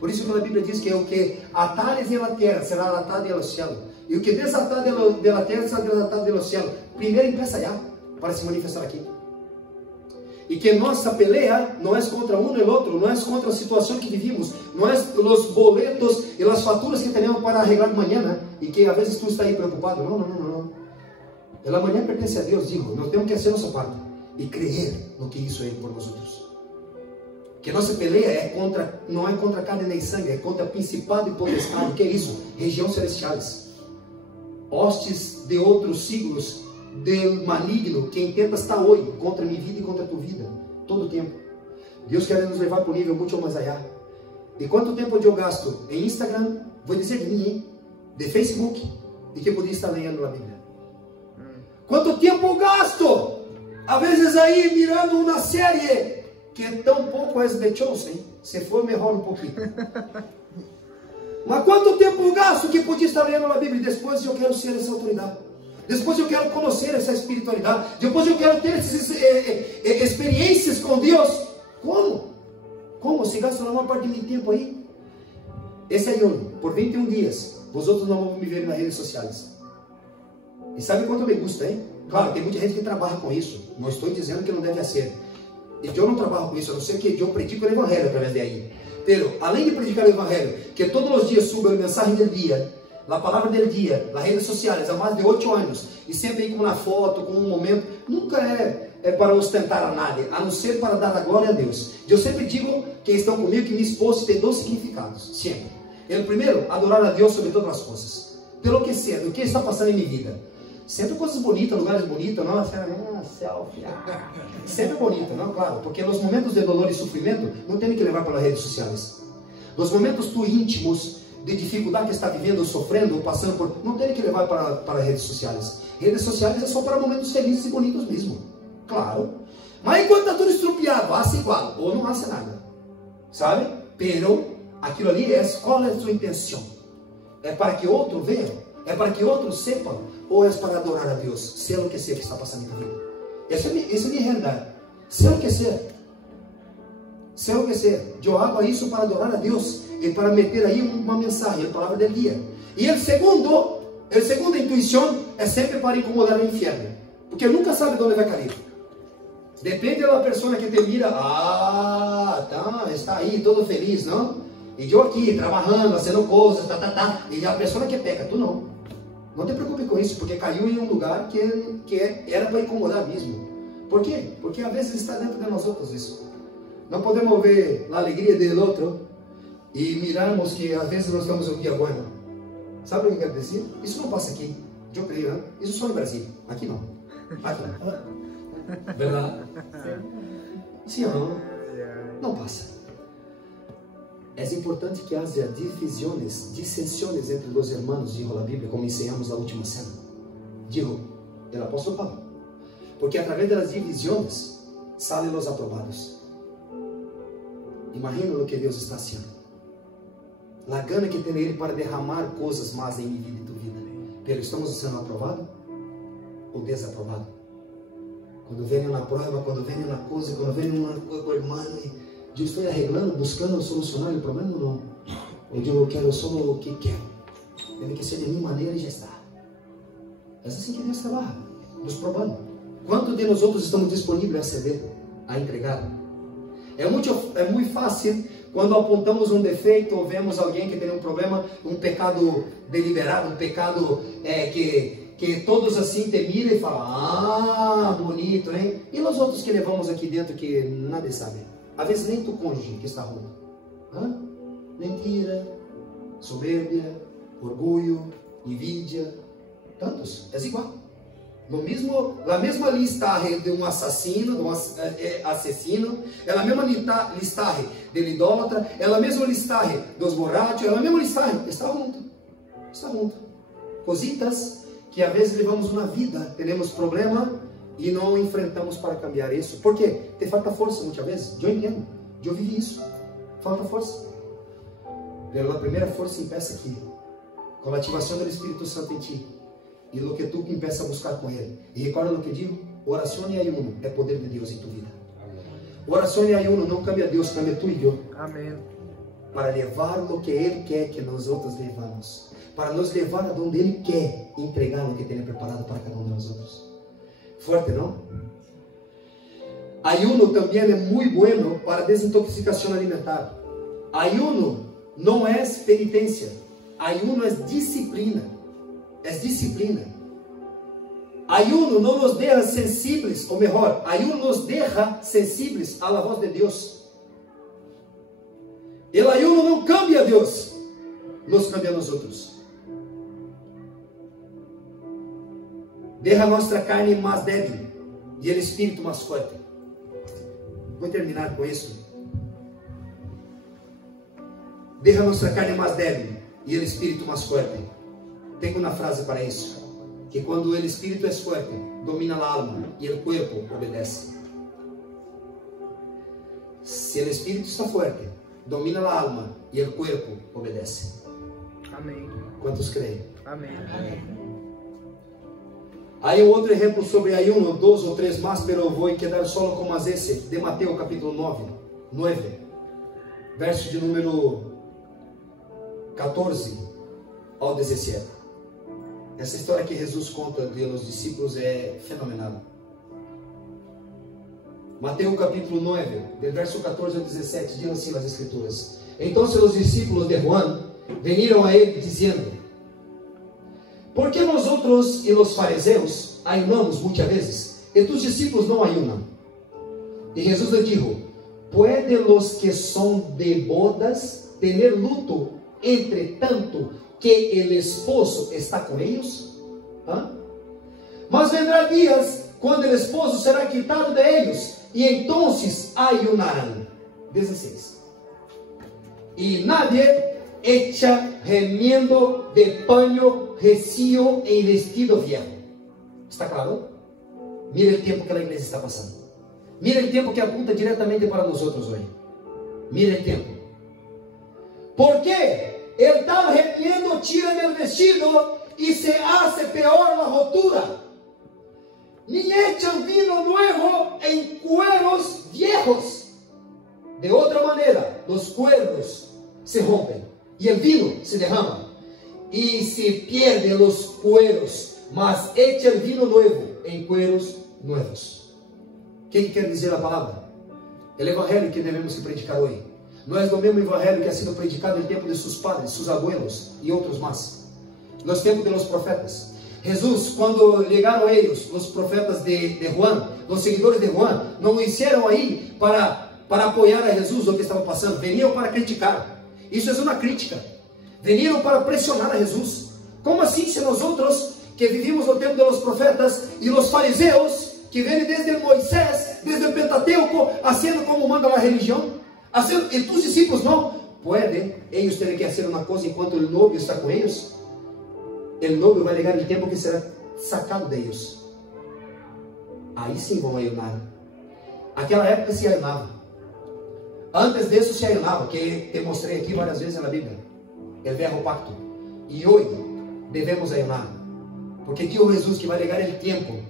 Por isso que a Bíblia diz que o que atares na terra será atado no céu. E o que desatar da terra será desatado no céu. Primeiro empieza allá, para se manifestar aqui. E que nossa pelea não é contra um e o outro, não é contra a situação que vivimos, não é os boletos e as faturas que temos para arreglar amanhã, e que às vezes tu está aí preocupado. Não. Ela amanhã pertence a Deus, digo, nós temos que fazer nossa parte e crer no que isso é por nós outros. Que nossa peleia não é contra carne nem sangue, é contra principado e potestade. Que é isso? Regiões celestiais, hostes de outros siglos, do maligno que intenta estar hoje contra a minha vida e contra a tua vida, todo o tempo. Deus quer nos levar para um nível muito mais allá. E quanto tempo eu gasto em Instagram, vou dizer de mim, hein? De Facebook, e que podia estar lendo a Bíblia. Quanto tempo eu gasto, às vezes aí, mirando uma série, que é tão pouco é de Chosen, se for melhor um pouquinho. Mas quanto tempo eu gasto que podia estar lendo a Bíblia, e depois eu quero ser essa autoridade. Depois eu quero conhecer essa espiritualidade. Depois eu quero ter essas experiências com Deus. Como? Se gasta uma parte do meu tempo aí? Esse ayuno, por 21 dias, vosotros não vão me ver nas redes sociais. E sabe quanto me gusta, hein? Claro, tem muita gente que trabalha com isso. Não estou dizendo que não deve ser. E eu não trabalho com isso, a não ser que eu predico o Evangelho através de aí. Pero, além de predicar o Evangelho, que todos os dias suba a mensagem do dia, a palavra del dia, nas redes sociais, há mais de 8 anos, e sempre com uma foto, com um momento, nunca é para ostentar a nada, a não ser para dar a glória a Deus. Eu sempre digo que estão comigo que minha esposa tem 2 significados, sempre. O primeiro, adorar a Deus sobre todas as coisas, pelo que seja, o que está passando em minha vida. Sempre coisas bonitas, lugares bonitos, não, selfie, sempre bonito, não, claro, porque nos momentos de dolor e sofrimento, não tem que levar para as redes sociais. Nos momentos íntimos, de dificuldade que está vivendo, ou sofrendo, ou passando por... Não tem que levar para as redes sociais. Redes sociais é só para momentos felizes e bonitos mesmo. Claro. Mas enquanto está tudo estrupiado, hace igual, ou não hace nada. Sabe? Pero, aquilo ali qual é a sua intenção? É para que outro veja? É para que outros sepam? Ou é para adorar a Deus? Seja o que seja que está passando na vida. Essa é a minha realidade. Seja o que seja. Seja o que seja. Eu hago isso para adorar a Deus. E para meter aí uma mensagem, a palavra del dia. E a segunda intuição é sempre para incomodar o inferno. Porque nunca sabe de onde vai cair. Depende da pessoa que te mira. Tá, está aí, todo feliz, não? E eu aqui, trabalhando, fazendo coisas, E a pessoa que peca, tu não. Não te preocupe com isso, porque caiu em um lugar que era para incomodar mesmo. Por quê? Porque às vezes está dentro de nós outros isso. Não podemos ver a alegria do outro e mirarmos que às vezes nós estamos um dia bueno. Sabe o que eu quero dizer? Isso não passa aqui. Eu creio, né? Isso só no Brasil. Aqui não. Aqui não. Verdade? Sim ou não? Não passa. É importante que haja divisões, dissensiones entre os irmãos, dijo a Bíblia, como ensinamos na última cena. Dijo o apóstolo Pablo. Porque através das divisões saem os aprovados. Imagina o que Deus está fazendo. A gana que tem Ele para derramar coisas mais em minha vida e tua vida. Pero estamos sendo aprovados ou desaprovados? Quando vem na prova, quando vem na coisa, quando vem uma coisa, irmão, eu estou arreglando, buscando solucionar o problema ou não? Ou eu quero só o que quero? Tem que ser de minha maneira e já está. É assim que Deus trabalha, nos provando. Quanto de nós outros estamos disponíveis a ceder, a entregar? É muito fácil quando apontamos um defeito ou vemos alguém que tem um problema, um pecado deliberado, um pecado que todos assim te miram e falam: ah, bonito, hein? E nós outros que levamos aqui dentro que nada sabe. Às vezes nem tu cônjuge que está ruim. Mentira, soberbia, orgulho, envidia, tantos, é igual. A mesma listagem de um assassino, de um assassino, é a mesma listagem do idólatra, é a mesma listagem dos borrachos, é a mesma listagem, está junto. Cositas que às vezes levamos uma vida, temos problema e não enfrentamos para cambiar isso. Por quê? Te falta força muitas vezes. Eu entendo, eu vivi isso. Falta força. A primeira força empieza aqui, com a ativação do Espírito Santo em ti. E o que tu empieza a buscar com Ele. E recorda o que digo: oração e ayuno é poder de Deus em tua vida. Oração e ayuno não cambia Deus, cambia tu e eu. Amém. Para levar o que Ele quer que nós outros levamos. Para nos levar aonde Ele quer entregar o que tem preparado para cada um de nós outros. Forte, não? Ayuno também é muito bueno para desintoxicação alimentar. Ayuno não é penitência. Ayuno é disciplina. É disciplina. Ayuno não nos deixa sensíveis, ou melhor, ayuno nos deixa sensíveis à voz de Deus. O ayuno não cambia a Deus, nos cambia a nós outros. Deixa nossa carne mais débil e o espírito mais forte. Vou terminar com isso. Deixa nossa carne mais débil e o espírito mais forte. Tenho uma frase para isso, que quando o espírito é forte, domina a alma e o corpo obedece. Se o espírito está forte, domina a alma e o corpo obedece. Amém. Quantos creem? Amém. Aí um outro exemplo sobre ayuno, 2 ou 3 mais, pero vou quedar só com mais esse, de Mateus capítulo 9, verso de número 14 ao 17. Essa história que Jesus conta dos discípulos é fenomenal. Mateus capítulo 9, do verso 14 ao 17, diz assim as escrituras: Então os discípulos de Juan veniram a ele dizendo: Por que nós outros e os fariseus ayunamos muitas vezes, e tus discípulos não ayunam? E Jesus lhe dijo: ¿Puede los que son de bodas tener luto, entre tanto que el esposo está com eles? Mas vendrá dias quando o esposo será quitado de eles, e então ayunarão. 16. E nadie echa remiendo de paño recio em vestido viejo. Está claro? Mira o tempo que a igreja está passando. Mira o tempo que apunta diretamente para nós outros hoje. Mira o tempo. ¿Por quê? El tal remiendo tira del vestido y se hace peor la rotura. Ni echan vino nuevo en cueros viejos. De outra maneira, los cueros se rompen y el vino se derrama y se pierden los cueros, mas echa el vino nuevo en cueros nuevos. O que quer dizer a palavra? O evangelho que devemos predicar hoje. Não é o mesmo evangelho que ha sido predicado no tempo de seus padres, seus abuelos e outros mais. Nos tempos de los profetas. Jesus, quando chegaram eles, os profetas de Juan, los seguidores de Juan, não hicieron aí para apoiar a Jesus o que estava passando, veniam para criticar. Isso é uma crítica. Veniram para pressionar a Jesus. Como assim se nós outros que vivimos no tempo dos profetas e os fariseus que vêm desde Moisés, desde o Pentateuco, fazendo como manda a religião, e tus discípulos não podem, eles terem que fazer uma coisa enquanto o novio está com eles? O novio vai chegar o tempo que será sacado deles. Aí sim vão ayunar. Aquela época se ayunava. Antes disso se ayunava, que te mostrei aqui várias vezes na Bíblia, o velho pacto. E hoje devemos ayunar, porque diz Jesus que vai chegar o tempo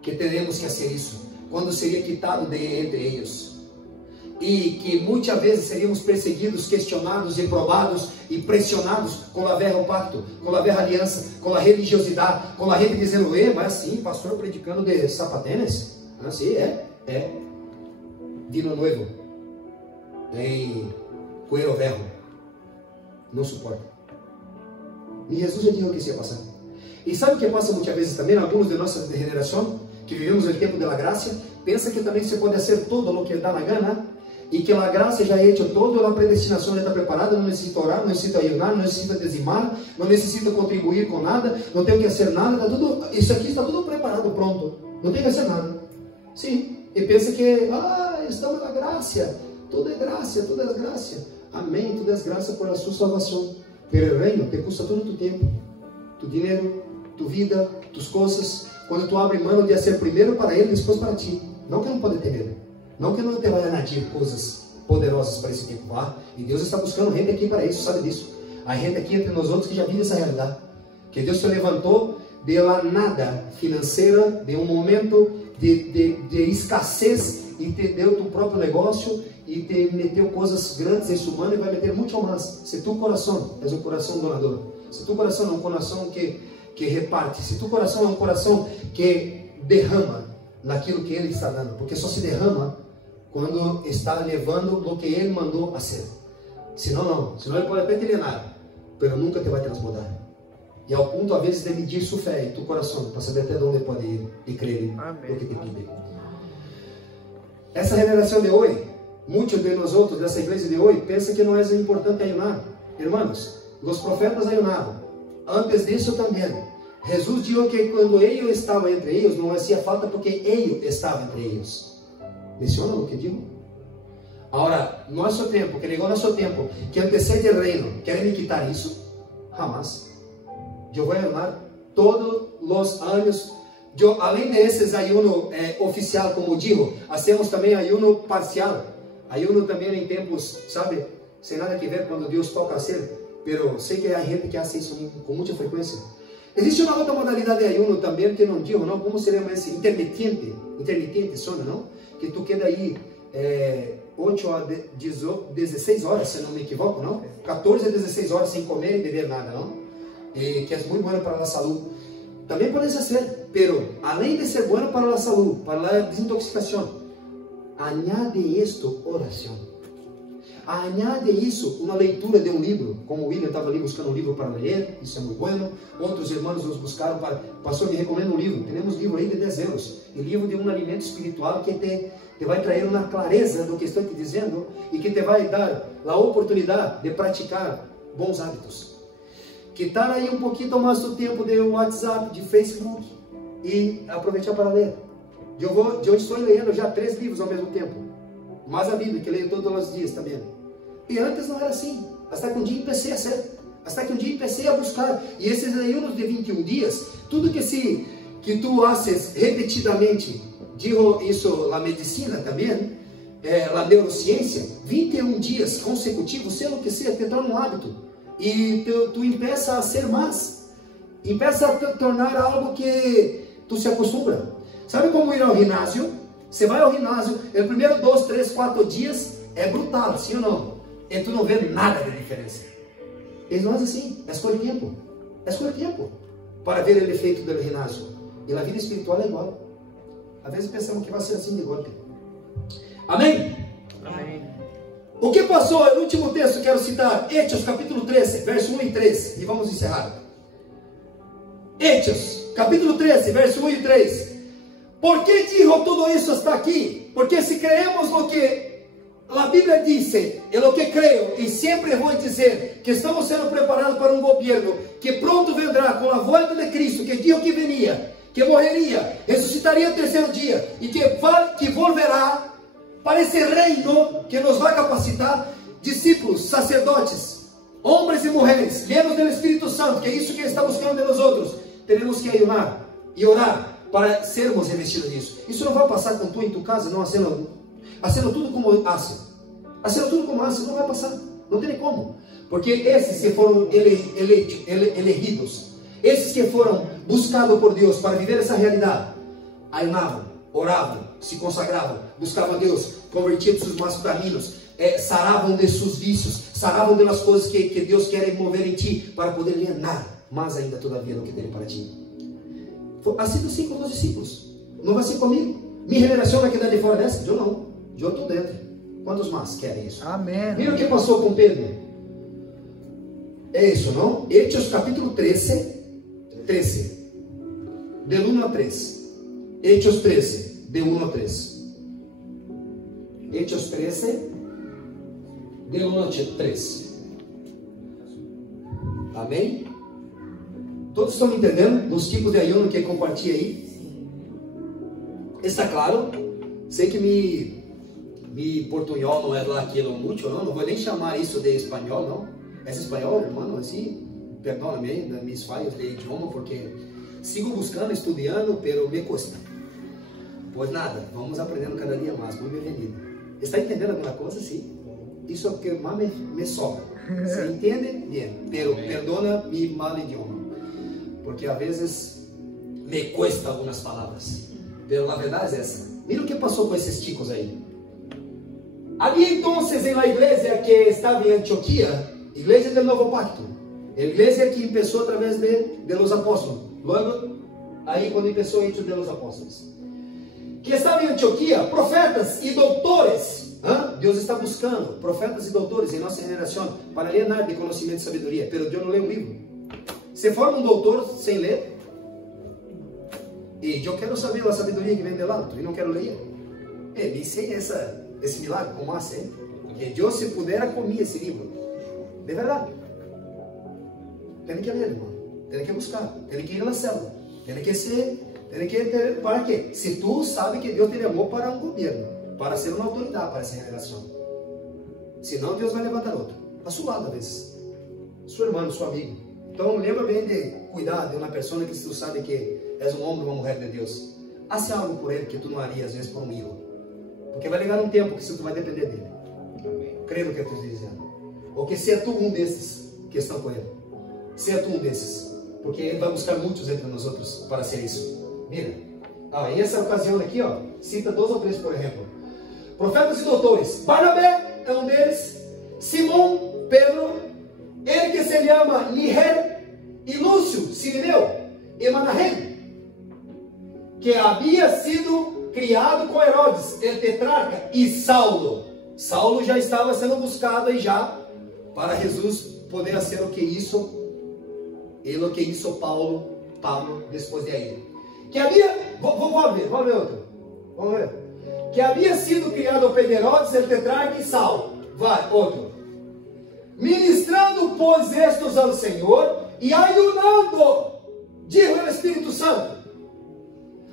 que teremos que fazer isso, quando seria quitado de entre eles, e que muitas vezes seríamos perseguidos, questionados, reprovados e pressionados com o velho pacto, com a velha aliança, com a religiosidade, com a gente dizendo, mas assim, pastor predicando de sapatênis, assim vino novo, em cuero velho, não suporta. E Jesus já disse o que isso ia passar. E sabe o que passa muitas vezes também? Alguns de nossa geração, que vivemos no tempo da graça, pensa que também se pode fazer todo o que dá na gana, e que a graça já é hecha todo, a predestinação já está preparada, não necessita orar, não necessita ayunar, não necessita dizimar, não necessita contribuir com nada, não tem que fazer nada, tá tudo, isso aqui está tudo preparado, pronto, não tem que fazer nada. Sim, e pensa que, estamos na graça, tudo é graça, tudo é graça. Amém, tudo é graça por a sua salvação. Pero o reino te custa todo tu tempo, tu dinheiro, tu vida, tus coisas. Quando tu abre mão de ser primeiro para ele, depois para ti. Não que não pode ter medo, não que não te vai añadir coisas poderosas para esse tempo. E Deus está buscando gente aqui para isso, sabe disso. Há gente aqui entre nós outros que já vive essa realidade. Que Deus te levantou de la nada financeira, de um momento de escassez, e te deu tu próprio negócio e te meteu coisas grandes em sua mão e vai meter muito mais. Se tu coração é um coração donador, se tu coração é um coração que reparte, se tu coração é um coração que derrama naquilo que ele está dando, porque só se derrama quando está levando o que ele mandou a ser. Senão não, senão ele pode até te nada, mas nunca te vai transbordar. E ao ponto, às vezes, de medir sua fé e tu coração, para saber até onde pode ir e crer o que te pede. Essa revelação de hoje, muitos de nós outros dessa igreja de hoje pensam que não é importante ayunar. Irmãos, os profetas ayunavam. Antes disso também. Jesus disse que quando ele estava entre eles, não fazia falta porque ele estava entre eles. Menciona o que digo? Agora, nosso tempo, que chegou nosso tempo, que antecede o reino, querem me quitar isso? Jamás. Eu vou ayunar todos os anos. Além desses ayuno oficial, como digo, hacemos também ayuno parcial. Ayuno também em tempos, sabe, sem nada que ver quando Deus toca a ser. Pero sei que há gente que faz isso com muita frequência. Existe uma outra modalidade de ayuno também que não digo, não? Como seria esse intermitente sono, não? Que tu queda aí 8 a 16 horas, se não me equivoco, não? 14 a 16 horas sem comer e beber nada, não? E que é muito bueno para a saúde. Também pode ser, pero além de ser bueno para a saúde, para a desintoxicação, añade isto oração. Añade isso uma leitura de um livro, como o William estava ali buscando um livro para ler, isso é muito bueno. Outros irmãos nos buscaram para, pastor, me recomenda um livro. Temos livro aí de 10 euros, e livro de um alimento espiritual que te vai trazer uma clareza do que estou te dizendo e que te vai dar a oportunidade de praticar bons hábitos. Quitar aí um pouquinho mais do tempo de WhatsApp, de Facebook e aproveitar para ler. Eu estou lendo já 3 livros ao mesmo tempo, mais a Bíblia, que leio todos os dias também. E antes não era assim, até que um dia comecei a ser, até que um dia comecei a buscar. E esses ayunos de 21 dias, tudo que tu haces repetidamente, digo isso na medicina também, na neurociência, 21 dias consecutivos, sei o que seja, te torna um hábito. E tu empieza a ser mais, empieza a te tornar algo que tu se acostumbra. Sabe como ir ao ginásio? Você vai ao ginásio, os primeiros 2, 3, 4 dias é brutal, sim ou não? E tu não vê nada de diferença. E não é assim, é escolher tempo. É escolher tempo para ver o efeito do ginásio. E na vida espiritual é igual. Às vezes pensamos que vai ser assim de golpe. Amém? Amém. O que passou no último texto, quero citar, Hechos capítulo 13, verso 1 e 3, e vamos encerrar. Hechos, capítulo 13, verso 1 e 3. ¿Por qué dijo todo eso hasta aquí? Porque si creemos lo que la Biblia dice, es lo que creo, y siempre voy a decir que estamos siendo preparados para un gobierno que pronto vendrá con la vuelta de Cristo, que dijo que venía, que morrería, resucitaría el tercer día, y que volverá para ese reino que nos va a capacitar discípulos, sacerdotes, hombres y mujeres, llenos del Espíritu Santo, que es eso que Ele está buscando de nosotros. Tenemos que ayunar y orar para sermos revestidos disso. Isso não vai passar com tu em tua casa, não fazendo tudo como hacen. Fazendo tudo como hacen, não vai passar. Não tem como. Porque esses que foram elegidos, esses que foram buscados por Deus para viver essa realidade, ayunavam, oravam, se consagravam, buscavam a Deus, convertiam seus maus caminhos, saravam de seus vícios, saravam de las coisas que Deus quer mover em ti, para poder llenar mais ainda todavia do que tem para ti. Assim foi assim com os discípulos. Não vai ser comigo. Minha geração vai quedar de fora dessa? Eu não. Eu estou dentro. Quantos mais querem isso? Amém. Mira o que passou com Pedro. É isso, não? Hechos capítulo 13, de 1 a 3. Hechos 13, de 1 a 3. Hechos 13, de 1 a 3. Amém? Todos estão entendendo dos tipos de ayuno que compartilha aí? Está claro? Sei que mi portunhol não é lá aquilo muito, não vou nem chamar isso de espanhol, não. É espanhol, irmão, assim, perdona-me das minhas falhas de idioma, porque sigo buscando, estudando, pero me custa. Pois nada, vamos aprendendo cada dia mais. Muito bem-vindo. Está entendendo alguma coisa? Sim. Isso é o que mais me sobra. Você entende? Bem. Pero perdona mi mal idioma. Porque a vezes me cuesta algumas palavras. Pero a verdade é essa. Mira o que passou com esses chicos aí. Havia então em la igreja que estava em Antioquia, igreja do Novo Pacto, a igreja que começou através de los apóstolos. Logo, aí quando começou a Hechos de los Apóstolos, que estava em Antioquia, profetas e doutores. Deus está buscando profetas e doutores em nossa geração para llenar de conhecimento e sabedoria. Pero Deus não lê um livro. Se for um doutor sem ler, e eu quero saber a sabedoria que vem de lá, e não quero ler. Me sei esse milagre, como assim? Que eu, se puder, comia esse livro. De verdade. Tem que ler, irmão. Tem que buscar. Tem que ir na célula. Tem que ser. Para quê? Se tu sabe que Deus te chamou para um governo, para ser uma autoridade para essa geração. Senão, Deus vai levantar outro. A seu lado, às vezes. Seu irmão, seu amigo. Então, lembra bem de cuidar de uma pessoa que tu sabe que és um homem ou uma mulher de Deus. Hace algo por ele que tu não haria, às vezes, por um ídolo. Porque vai chegar um tempo que tu vai depender dele. Creio no que eu estou dizendo. Ou que seja tu um desses que estão com ele. Seja tu um desses. Porque ele vai buscar muitos entre nós outros para ser isso. Mira. Em essa ocasião aqui, cita 2 ou 3, por exemplo. Profetas e doutores. Barnabé é um deles. Simão, Pedro. Ele que se chama Niger e Lúcio, Sirineu e Manahem, que havia sido criado com Herodes, el tetrarca, e Saulo. Saulo já estava sendo buscado aí já para Jesus poder ser o que hizo, ele o que hizo Paulo depois de aí. Que havia, vamos ver outro. Vamos ver. Que havia sido criado por Herodes, el tetrarca e Saulo. Vai, outro. Ministrando, pois, estes ao Senhor e ayunando, diz o Espírito Santo,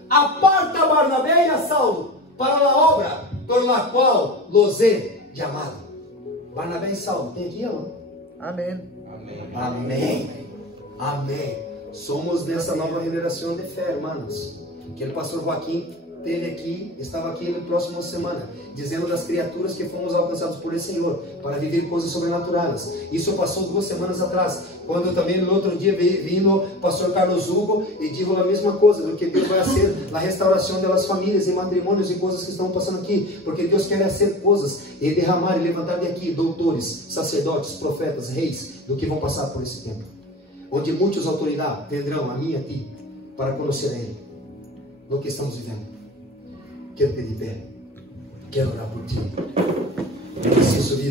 aparta a Barnabé e a Saulo para a obra por la qual los he llamado. Barnabé e Saulo, tem aqui, não? Amém. Amém. Amém. Somos dessa nova geração de fé, irmãos. Que o pastor Joaquim estava aqui na próxima semana, dizendo das criaturas que fomos alcançados por esse Senhor, para viver coisas sobrenaturais. Isso passou 2 semanas atrás, quando também no outro dia veio o pastor Carlos Hugo e disse a mesma coisa, do que Deus vai fazer na restauração das famílias e matrimônios e coisas que estão passando aqui, porque Deus quer fazer coisas e derramar e levantar de aqui doutores, sacerdotes, profetas, reis, do que vão passar por esse tempo, onde muitas autoridades vendrão a mim e a ti, para conhecer a Ele, no que estamos vivendo. Quero pedir pé. Quero orar por ti. Eu preciso vida.